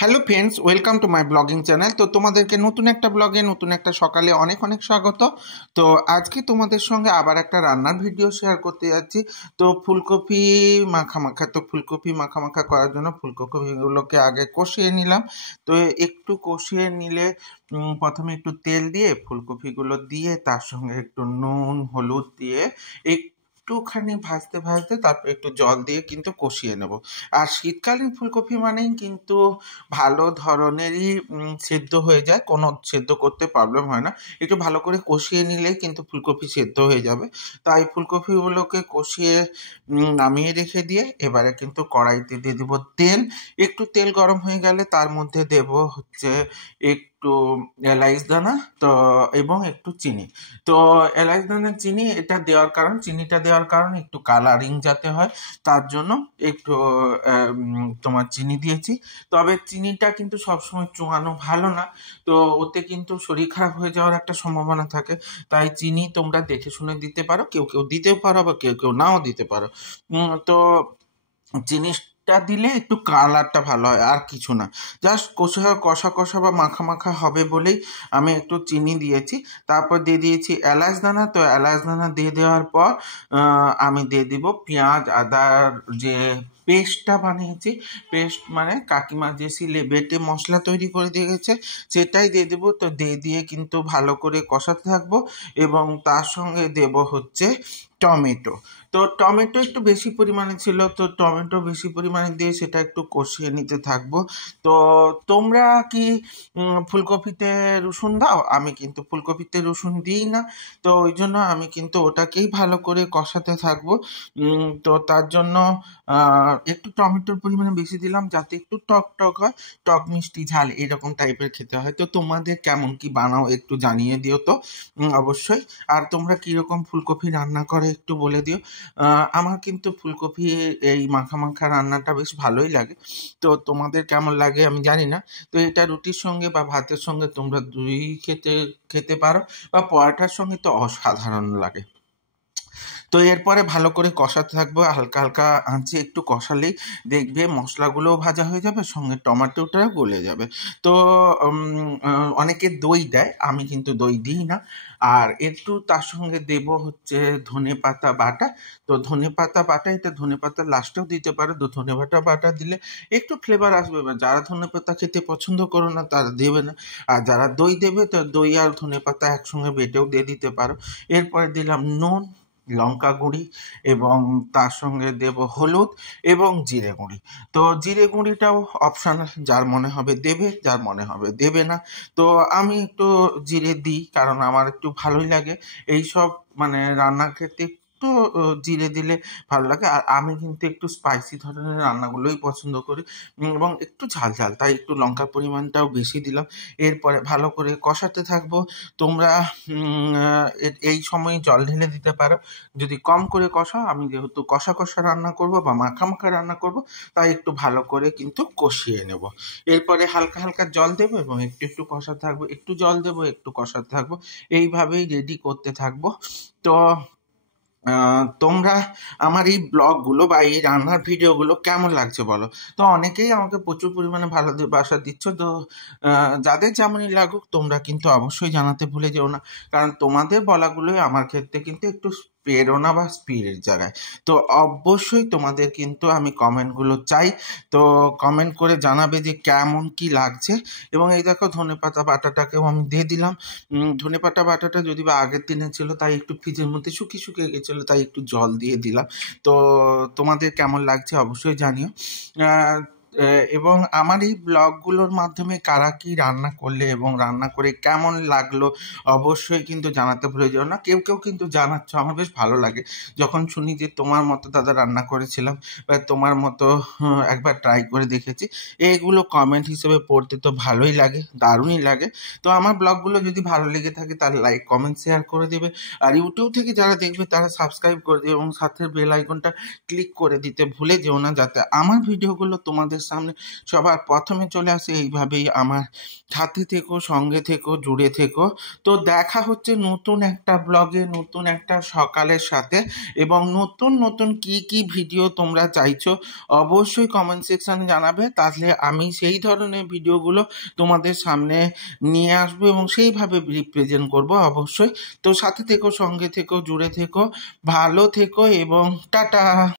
Hello friends, welcome to my blogging channel. তো তোমাদেরকে নতুন একটা ব্লগে নতুন একটা সকালে অনেক অনেক স্বাগত। তো আজকে তোমাদের সঙ্গে আবার একটা রান্নার ভিডিও শেয়ার করতে যাচ্ছি। তো ফুলকপি মাখা করার জন্য ফুলকপিগুলোকে আগে কষিয়ে নিলাম। তো একটু কষিয়ে নিলে প্রথমে একটু তেল দিয়ে ফুলকপিগুলো দিয়ে তার সঙ্গে একটু নুন হলুদ দিয়ে একটুখানি ভাজতে ভাজতে তারপর একটু জল দিয়ে কিন্তু কষিয়ে নেব। আর শীতকালীন ফুলকপি মানেই কিন্তু ভালো ধরনেরই সেদ্ধ হয়ে যায়, কোনো সেদ্ধ করতে প্রবলেম হয় না। একটু ভালো করে কষিয়ে নিলেই কিন্তু ফুলকপি সেদ্ধ হয়ে যাবে। তাই ফুলকপিগুলোকে কষিয়ে নামিয়ে রেখে দিয়ে এবারে কিন্তু কড়াইতে দিয়ে দেবো তেল। একটু তেল গরম হয়ে গেলে তার মধ্যে দেব হচ্ছে একটু এলাচ দানা তো এবং একটু চিনি। তো এলাচ দানা চিনি চিনিটা দেওয়ার কারণ একটু কালারিং যাতে হয়, তার জন্য একটু তোমার চিনি দিয়েছি। তবে চিনিটা কিন্তু সবসময় চুয়ানো ভালো না, তো ওতে কিন্তু শরীর খারাপ হয়ে যাওয়ার একটা সম্ভাবনা থাকে। তাই চিনি তোমরা দেখে শুনে দিতে পারো, কেউ কেউ দিতেও পারো আবার কেউ কেউ নাও দিতে পারো। তো জিনিসটা দিলে একটু কালারটা ভালো হয়, আর কিছু না। জাস্ট কষা কষা বা মাখা মাখা হবে বলেই আমি একটু চিনি দিয়েছি। তারপর দিয়ে দিয়েছি এলাচ দানা। তো এলাচ দানা দিয়ে দেওয়ার পর আমি দিয়ে দিব পেঁয়াজ আদার যে পেস্টটা বানিয়েছি। পেস্ট মানে কাকিমা যে সিলে বেটে মশলা তৈরি করে দিয়ে গেছে সেটাই দিয়ে দেবো। তো দিয়ে কিন্তু ভালো করে কষাতে থাকবো এবং তার সঙ্গে দেব হচ্ছে টমেটো। তো টমেটো একটু বেশি পরিমাণে ছিল, তো টমেটো বেশি পরিমাণে দিয়ে সেটা একটু কষিয়ে নিতে থাকবো। তো তোমরা কি ফুলকপিতে রসুন দাও? আমি কিন্তু ফুলকপিতে রসুন দিই না, তো ওই জন্য আমি কিন্তু ওটাকেই ভালো করে কষাতে থাকবো। তো তার জন্য একটু টমেটোর পরিমাণে বেশি দিলাম যাতে একটু টক টক হয়, টক মিষ্টি ঝাল এরকম টাইপের খেতে হয়। তো তোমাদের কেমন কি বানাও একটু জানিয়ে দিও তো অবশ্যই। আর তোমরা কীরকম ফুলকপি রান্না করে একটু বলে দিও। আমার কিন্তু ফুলকপি এই মাখা রান্নাটা বেশ ভালোই লাগে। তো তোমাদের কেমন লাগে আমি জানি না। তো এটা রুটির সঙ্গে বা ভাতের সঙ্গে তোমরা দুই খেতে পারো, বা পরোটার সঙ্গে তো অসাধারণ লাগে। তো এরপরে ভালো করে কষাতে থাকবো, হালকা হালকা আঁচে একটু কষালেই দেখবে মশলাগুলোও ভাজা হয়ে যাবে, সঙ্গে টমেটোটাও গলে যাবে। তো অনেকে দই দেয়, আমি কিন্তু দই দিই না। আর একটু তার সঙ্গে দেব হচ্ছে ধনেপাতা বাটা। তো ধনেপাতা বাটা, এটা ধনেপাতা লাস্টেও দিতে পারো। তো ধনেপাতা বাটা দিলে একটু ফ্লেভার আসবে। যারা ধনেপাতা খেতে পছন্দ করো না তারা দেবে না, আর যারা দই দেবে তো দই আর ধনেপাতা একসঙ্গে বেটেও দিয়ে দিতে পারো। এরপরে দিলাম নুন, লঙ্কা গুঁড়ি এবং তার সঙ্গে দেব হলুদ এবং জিরে গুঁড়ি। তো জিরে গুঁড়িটাও অপশনাল, যার মনে হবে দেবে, যার মনে হবে দেবে না। তো আমি একটু জিরে দিই কারণ আমার একটু ভালোই লাগে এইসব মানে রান্নার ক্ষেত্রে একটু জিরে দিলে ভালো লাগে। আর আমি কিন্তু একটু স্পাইসি ধরনের রান্নাগুলোই পছন্দ করি এবং একটু ঝাল ঝাল, তাই একটু লঙ্কার পরিমাণটাও বেশি দিলাম। এরপরে ভালো করে কষাতে থাকবো। তোমরা এই সময় জল ঢেলে দিতে পারো যদি কম করে কষাও। আমি যেহেতু কষা রান্না করব বা মাখা রান্না করব, তাই একটু ভালো করে কিন্তু কষিয়ে নেব। এরপরে হালকা হালকা জল দেবো এবং একটু কষাতে থাকবো, একটু জল দেবো, একটু কষাতে থাকবো। এইভাবেই রেডি করতে থাকবো। তো তোমরা আমার এই ব্লগগুলো বা এই রান্নার ভিডিওগুলো কেমন লাগছে বলো। তো অনেকেই আমাকে প্রচুর পরিমাণে ভালোবাসা দিচ্ছ। তো যাদের যেমনই লাগুক তোমরা কিন্তু অবশ্যই জানাতে ভুলে যেও না, কারণ তোমাদের বলাগুলোই আমার ক্ষেত্রে কিন্তু একটু প্রেরণা বা স্পিরিট জাগায়। তো অবশ্যই তোমাদের কিন্তু আমি কমেন্টগুলো চাই। তো কমেন্ট করে জানাবে যে কেমন কি লাগছে। এবং এই দেখো ধনেপাতা বাটাটাকেও আমি দিয়ে দিলাম। ধনেপাতা বাটাটা যদি বা আগের দিনে ছিল তাই একটু ফ্রিজের মধ্যে শুকিয়ে গেছিলো, তাই একটু জল দিয়ে দিলাম। তো তোমাদের কেমন লাগছে অবশ্যই জানিও। এবং আমার এই ব্লগগুলোর মাধ্যমে কারা কি রান্না করলে এবং রান্না করে কেমন লাগলো অবশ্যই কিন্তু জানাতে ভুলে যেও না। কেউ কিন্তু জানাচ্ছ, আমার বেশ ভালো লাগে যখন শুনি যে তোমার মতো দাদা রান্না করেছিলাম বা তোমার মতো একবার ট্রাই করে দেখেছি। এগুলো কমেন্ট হিসেবে পড়তে তো ভালোই লাগে, দারুণই লাগে। তো আমার ব্লগগুলো যদি ভালো লেগে থাকে তাহলে লাইক কমেন্ট শেয়ার করে দেবে। আর ইউটিউব থেকে যারা দেখবে তারা সাবস্ক্রাইব করে দেবে এবং সাথে বেল আইকনটা ক্লিক করে দিতে ভুলে যেও না, যাতে আমার ভিডিওগুলো তোমাদের তোমাদের সামনে সবার প্রথমে চলে আসে। এইভাবেই আমার সাথে থেকো, সঙ্গে থেকো, জুড়ে থেকো। তো দেখা হচ্ছে নতুন একটা ব্লগে, নতুন একটা সকালের সাথে। এবং নতুন নতুন কি ভিডিও তোমরা চাইছো অবশ্যই কমেন্ট সেকশনে জানাবে, তাহলে আমি সেই ধরনের ভিডিওগুলো তোমাদের সামনে নিয়ে আসবো এবং সেইভাবে রিপ্রেজেন্ট করব অবশ্যই। তো সাথে থেকো, সঙ্গে থেকো, জুড়ে থেকো, ভালো থেকো এবং টাটা।